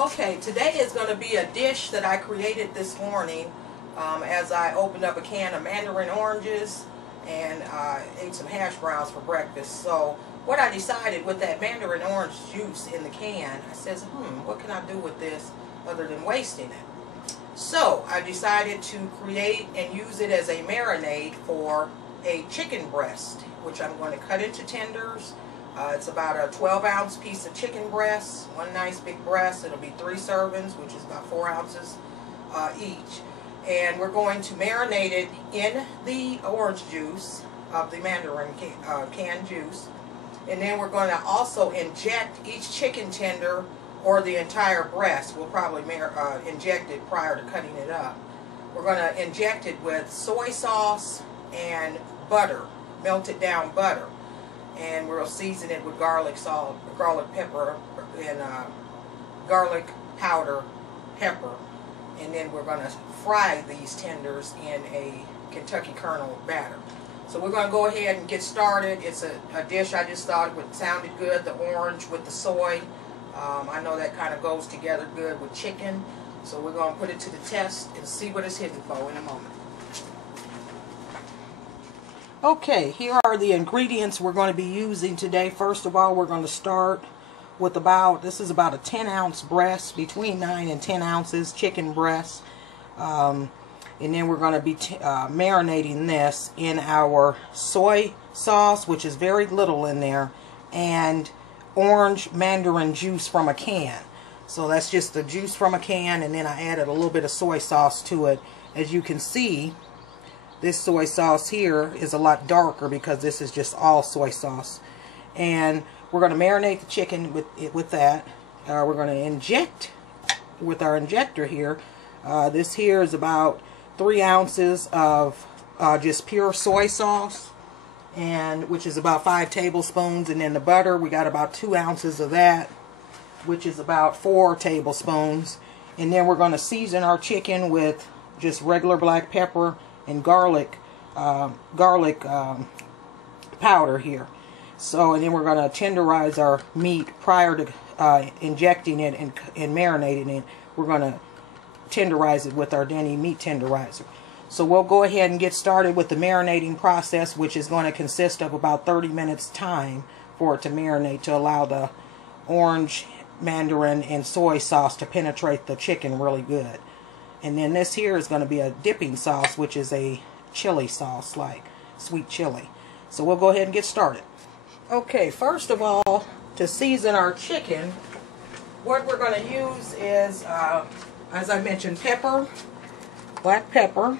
Okay, today is going to be a dish that I created this morning as I opened up a can of Mandarin oranges and ate some hash browns for breakfast. So what I decided with that Mandarin orange juice in the can, I says, what can I do with this other than wasting it? So I decided to create and use it as a marinade for a chicken breast, which I'm going to cut into tenders. It's about a 12-ounce piece of chicken breast, one nice big breast. It'll be 3 servings, which is about 4 ounces each. And we're going to marinate it in the orange juice of the Mandarin canned juice. And then we're going to also inject each chicken tender or the entire breast. We'll probably inject it prior to cutting it up. We're going to inject it with soy sauce and butter, melted down butter. And we'll season it with garlic salt, garlic pepper, and garlic powder pepper. And then we're going to fry these tenders in a Kentucky Colonel batter. So we're going to go ahead and get started. It's a dish I just thought sounded good, the orange with the soy. I know that kind of goes together good with chicken. So we're going to put it to the test and see what it's hitting for in a moment. Okay, here are the ingredients we're going to be using today. First of all, we're going to start with this is about a 10-ounce breast, between 9 and 10 ounces chicken breast. And then we're going to be marinating this in our soy sauce, which is very little in there, and orange Mandarin juice from a can. So that's just the juice from a can, and then I added a little bit of soy sauce to it. As you can see, this soy sauce here is a lot darker because this is just all soy sauce. And we're going to marinate the chicken with that. We're going to inject with our injector here. This here is about 3 ounces of just pure soy sauce, and which is about 5 tablespoons. And then the butter, we got about 2 ounces of that, which is about 4 tablespoons. And then we're going to season our chicken with just regular black pepper and garlic powder here. So, and then we're going to tenderize our meat prior to injecting it and marinating it. We're going to tenderize it with our Denny meat tenderizer. So we'll go ahead and get started with the marinating process, which is going to consist of about 30 minutes time for it to marinate, to allow the orange Mandarin and soy sauce to penetrate the chicken really good. And then this here is going to be a dipping sauce, which is a chili sauce, like sweet chili. So we'll go ahead and get started. Okay, first of all, to season our chicken, what we're going to use is, as I mentioned, pepper, black pepper.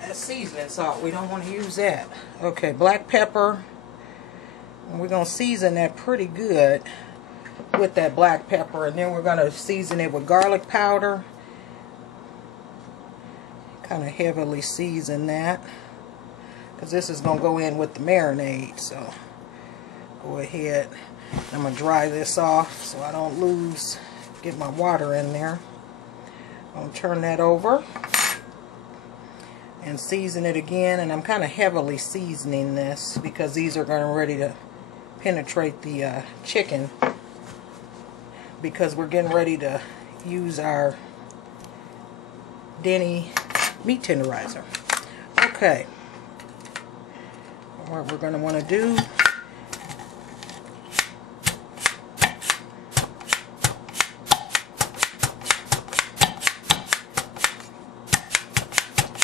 That's seasoning salt. We don't want to use that. Okay, black pepper. And we're going to season that pretty good with that black pepper, and then we're going to season it with garlic powder. Kind of heavily season that because this is going to go in with the marinade. So go ahead, I'm going to dry this off so I don't get my water in there. I'm going to turn that over and season it again, and I'm kind of heavily seasoning this because these are going to ready to penetrate the chicken, because we're getting ready to use our Denny meat tenderizer. Okay, what we're going to want to do,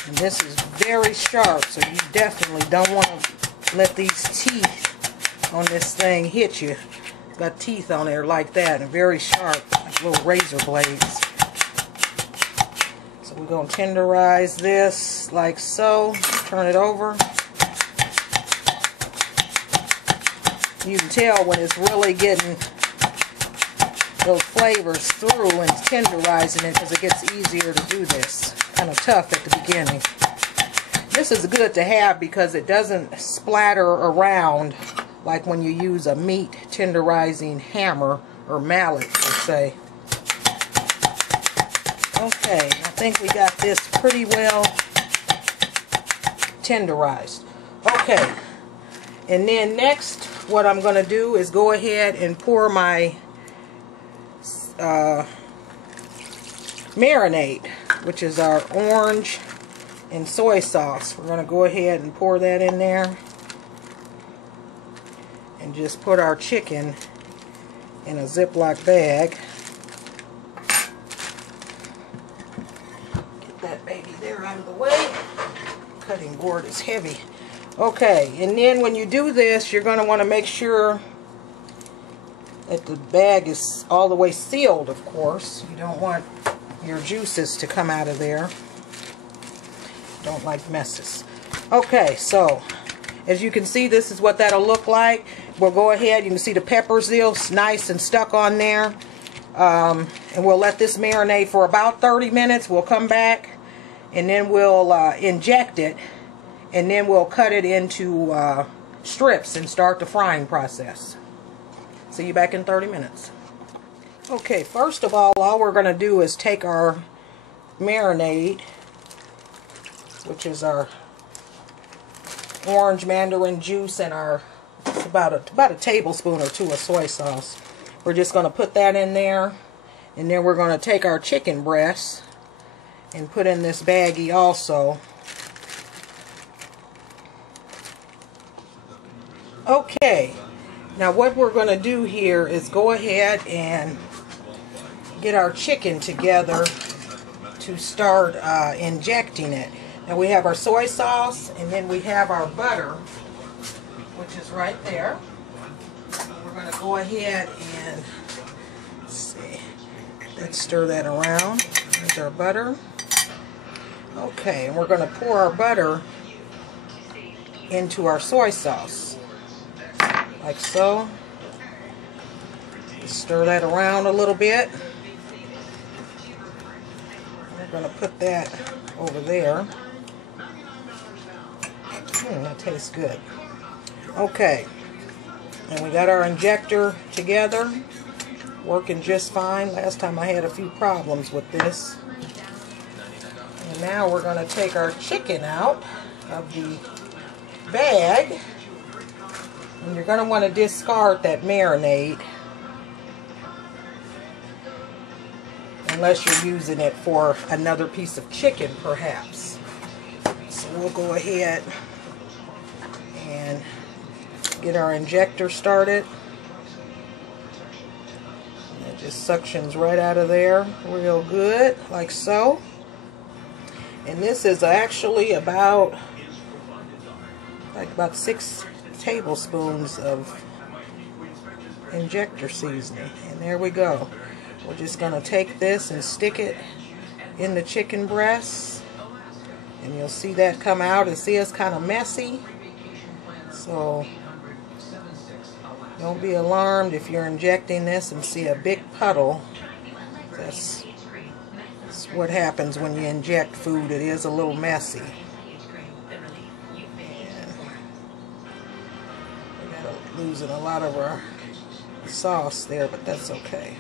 and this is very sharp, so you definitely don't want to let these teeth on this thing hit you. It's got teeth on there like that, and very sharp, like little razor blades. So we're going to tenderize this like so. Turn it over. You can tell when it's really getting those flavors through and tenderizing it, because it gets easier to do this. Kind of tough at the beginning. This is good to have because it doesn't splatter around like when you use a meat tenderizing hammer or mallet, per se. Okay, I think we got this pretty well tenderized. Okay, and then next what I'm going to do is go ahead and pour my marinade, which is our orange and soy sauce. We're going to go ahead and pour that in there and just put our chicken in a Ziploc bag. Get that baby there out of the way. Cutting board is heavy. Okay, and then when you do this, you're going to want to make sure that the bag is all the way sealed, of course. You don't want your juices to come out of there. Don't like messes. Okay, so as you can see, this is what that'll look like. We'll go ahead, you can see the peppers still nice and stuck on there. And we'll let this marinate for about 30 minutes. We'll come back and then we'll inject it, and then we'll cut it into strips and start the frying process. See you back in 30 minutes. Okay, first of all we're going to do is take our marinade, which is our orange mandarin juice, and it's about a tablespoon or two of soy sauce. We're just going to put that in there, and then we're going to take our chicken breasts and put in this baggie also. Okay, now what we're going to do here is go ahead and get our chicken together to start injecting it. Now we have our soy sauce, and then we have our butter, which is right there. We're going to go ahead and let's stir that around. There's our butter. Okay, and we're going to pour our butter into our soy sauce, like so. Stir that around a little bit. We're going to put that over there. That tastes good. Okay, and we got our injector together, working just fine. Last time I had a few problems with this. And now we're going to take our chicken out of the bag, and you're going to want to discard that marinade unless you're using it for another piece of chicken perhaps. So we'll go ahead and get our injector started. And it just suctions right out of there real good, like so. And this is actually about 6 tablespoons of injector seasoning. And there we go. We're just going to take this and stick it in the chicken breasts. And you'll see that come out. And see, it's kind of messy. So don't be alarmed if you're injecting this and see a big puddle. That's what happens when you inject food. It is a little messy. And we're losing a lot of our sauce there, but that's okay.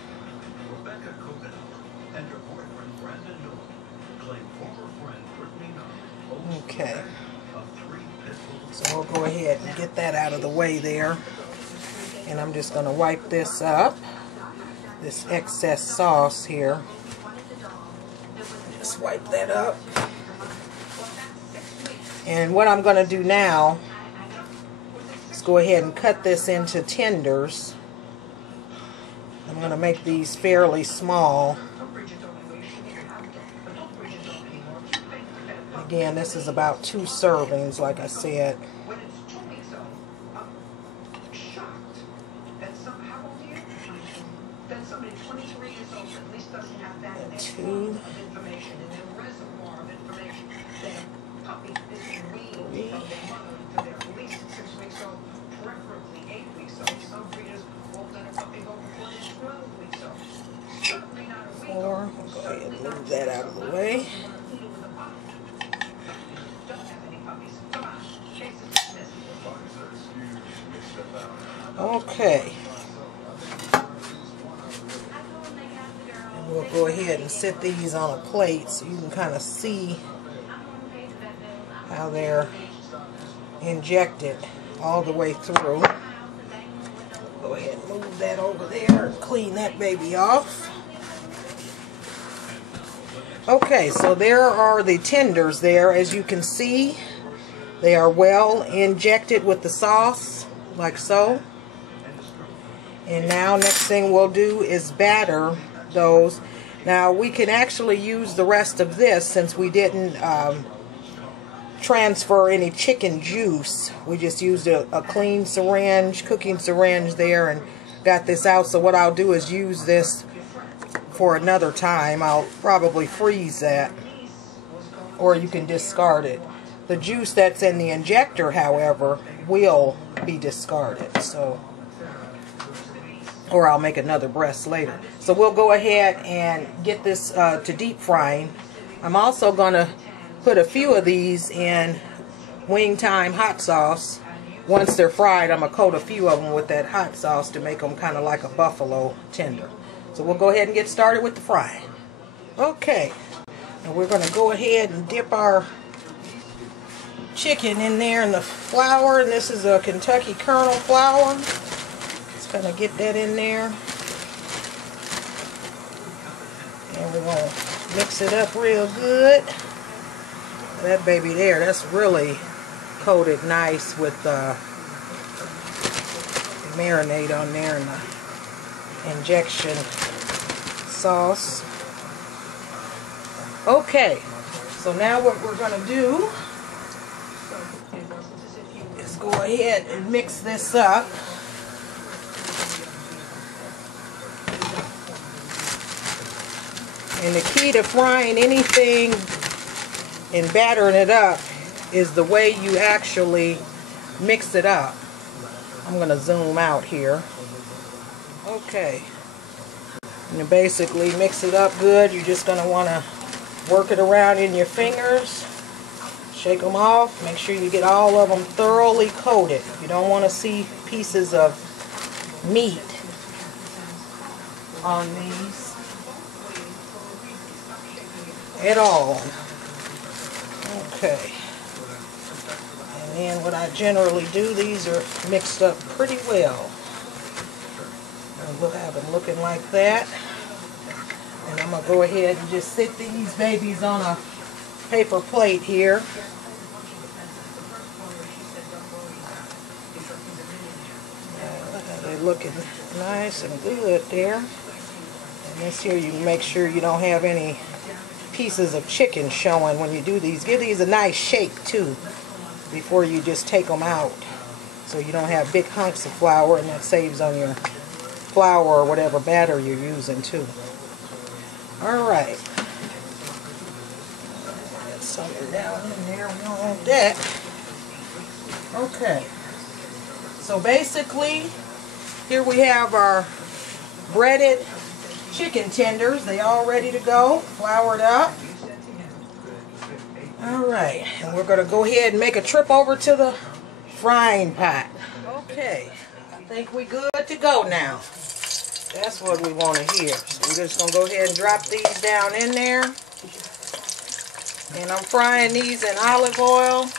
Okay, so we'll go ahead and get that out of the way there, and I'm just going to wipe this up, this excess sauce here. Just wipe that up. And what I'm going to do now is go ahead and cut this into tenders. I'm going to make these fairly small. Again, this is about 2 servings, like I said. 2, 3, 4. I'll go ahead and move that out of the way. Okay. And we'll go ahead and set these on a plate so you can kind of see how they're injected all the way through. Go ahead and move that over there and clean that baby off. Okay, so there are the tenders there. As you can see, they are well injected with the sauce, like so. And now next thing we'll do is batter those. Now we can actually use the rest of this since we didn't transfer any chicken juice. We just used a clean syringe, cooking syringe there, and got this out. So what I'll do is use this for another time. I'll probably freeze that, or you can discard it. The juice that's in the injector, however, will be discarded. So, or I'll make another breast later. So we'll go ahead and get this to deep frying. I'm also going to put a few of these in Wing Time hot sauce. Once they're fried, I'm going to coat a few of them with that hot sauce to make them kind of like a buffalo tender. So we'll go ahead and get started with the frying. Okay, and we're going to go ahead and dip our chicken in there in the flour. And this is a Kentucky kernel flour. Kind of get that in there, and we're going to mix it up real good. That baby there, that's really coated nice with the marinade on there and the injection sauce. Okay, so now what we're going to do is go ahead and mix this up. And the key to frying anything and battering it up is the way you actually mix it up. I'm going to zoom out here. Okay. And you basically mix it up good. You're just going to want to work it around in your fingers. Shake them off. Make sure you get all of them thoroughly coated. You don't want to see pieces of meat on these at all. Okay. And then what I generally do, these are mixed up pretty well. And we'll have them looking like that. And I'm going to go ahead and just sit these babies on a paper plate here. They're looking nice and good there. And this here, you make sure you don't have any pieces of chicken showing when you do these. Give these a nice shake too before you just take them out, so you don't have big hunks of flour, and that saves on your flour or whatever batter you're using too. Alright, get something down in there, we don't want that. Okay, so basically here we have our breaded chicken tenders. They all ready to go, floured up. Alright, and we're going to go ahead and make a trip over to the frying pot. Okay, I think we're good to go now. That's what we want to hear. So we're just going to go ahead and drop these down in there. And I'm frying these in olive oil.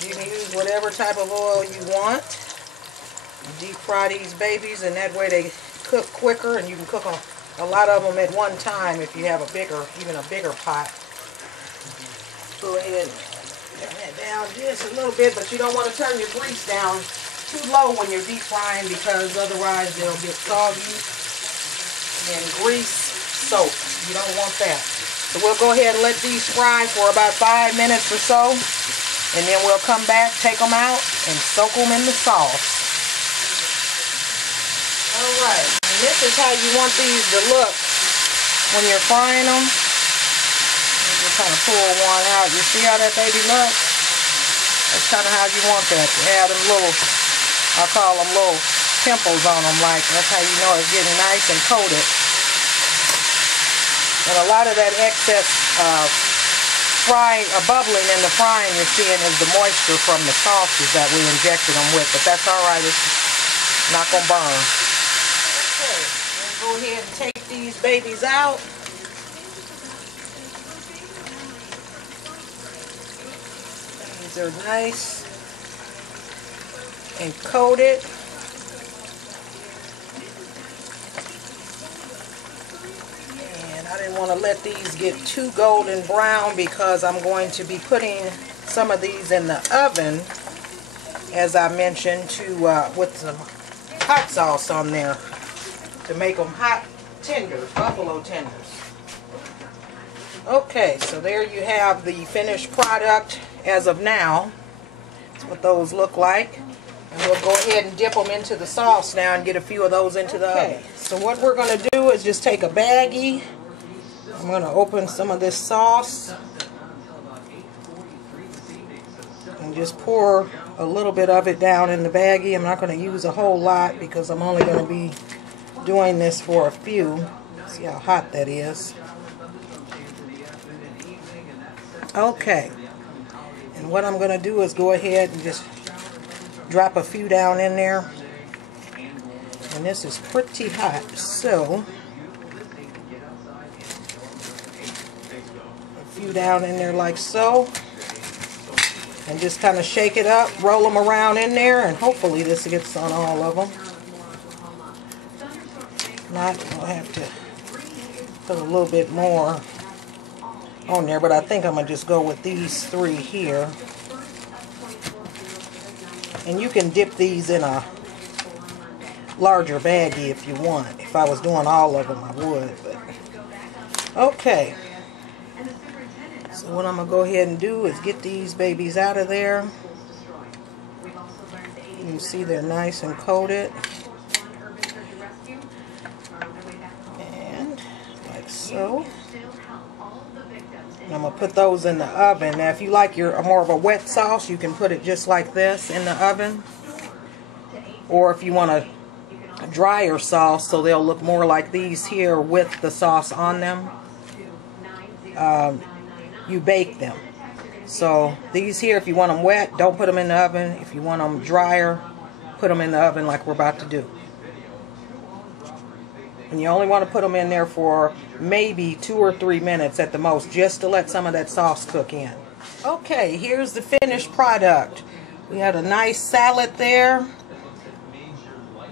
You can use whatever type of oil you want. Deep fry these babies, and that way they cook quicker, and you can cook a lot of them at one time if you have a bigger, even a bigger pot. Go ahead and turn that down just a little bit, but you don't want to turn your grease down too low when you're deep frying, because otherwise they'll get soggy and grease soaked. You don't want that. So we'll go ahead and let these fry for about 5 minutes or so, and then we'll come back, take them out, and soak them in the sauce. Alright, and this is how you want these to look when you're frying them. Just kind of pull one out. You see how that baby looks? That's kind of how you want that. You have them little, I call them little pimples on them, like that's how you know it's getting nice and coated. And a lot of that excess bubbling in the frying you're seeing is the moisture from the sauces that we injected them with, but that's alright, it's not going to burn. Okay, let's go ahead and take these babies out. These are nice and coated. didn't want to let these get too golden brown because I'm going to be putting some of these in the oven, as I mentioned, to with some hot sauce on there to make them hot tenders, buffalo tenders. Okay, so there you have the finished product as of now. That's what those look like. And we'll go ahead and dip them into the sauce now and get a few of those into the oven. So what we're going to do is just take a baggie. I'm going to open some of this sauce and just pour a little bit of it down in the baggie. I'm not going to use a whole lot because I'm only going to be doing this for a few. See how hot that is. Okay, and what I'm going to do is go ahead and just drop a few down in there. And this is pretty hot, so a few down in there like so. And just kind of shake it up, roll them around in there, and hopefully this gets on all of them. If not, I'll have to put a little bit more on there, but I think I'm going to just go with these 3 here. And you can dip these in a larger baggie if you want. If I was doing all of them, I would. But okay. So what I'm going to go ahead and do is get these babies out of there. You can see they're nice and coated. And like so. And I'm going to put those in the oven. Now if you like your more of a wet sauce, you can put it just like this in the oven. Or if you want a drier sauce, so they'll look more like these here with the sauce on them, you bake them. So these here, if you want them wet, don't put them in the oven. If you want them drier, put them in the oven like we're about to do. And you only want to put them in there for maybe 2 or 3 minutes at the most, just to let some of that sauce cook in. Okay, here's the finished product. We had a nice salad there,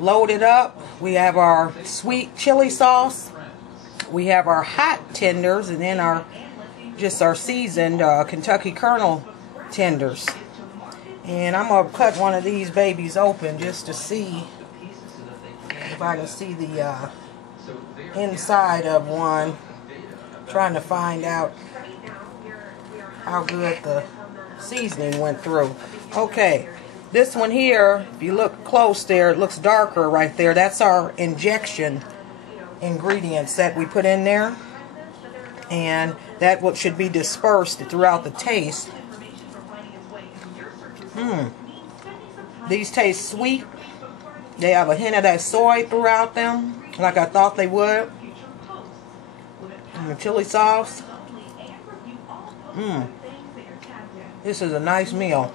loaded up. We have our sweet chili sauce. We have our hot tenders, and then our seasoned Kentucky Colonel tenders. And I'm going to cut one of these babies open just to see if I can see the inside of one, trying to find out how good the seasoning went through. Okay, this one here, if you look close there, it looks darker right there. That's our injection ingredients that we put in there, and that should be dispersed throughout the taste. These taste sweet. They have a hint of that soy throughout them, like I thought they would. And the chili sauce. This is a nice meal.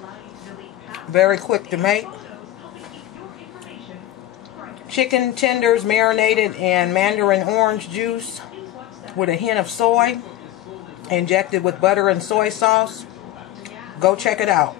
Very quick to make. Chicken tenders marinated in Mandarin orange juice with a hint of soy, injected with butter and soy sauce. Go check it out.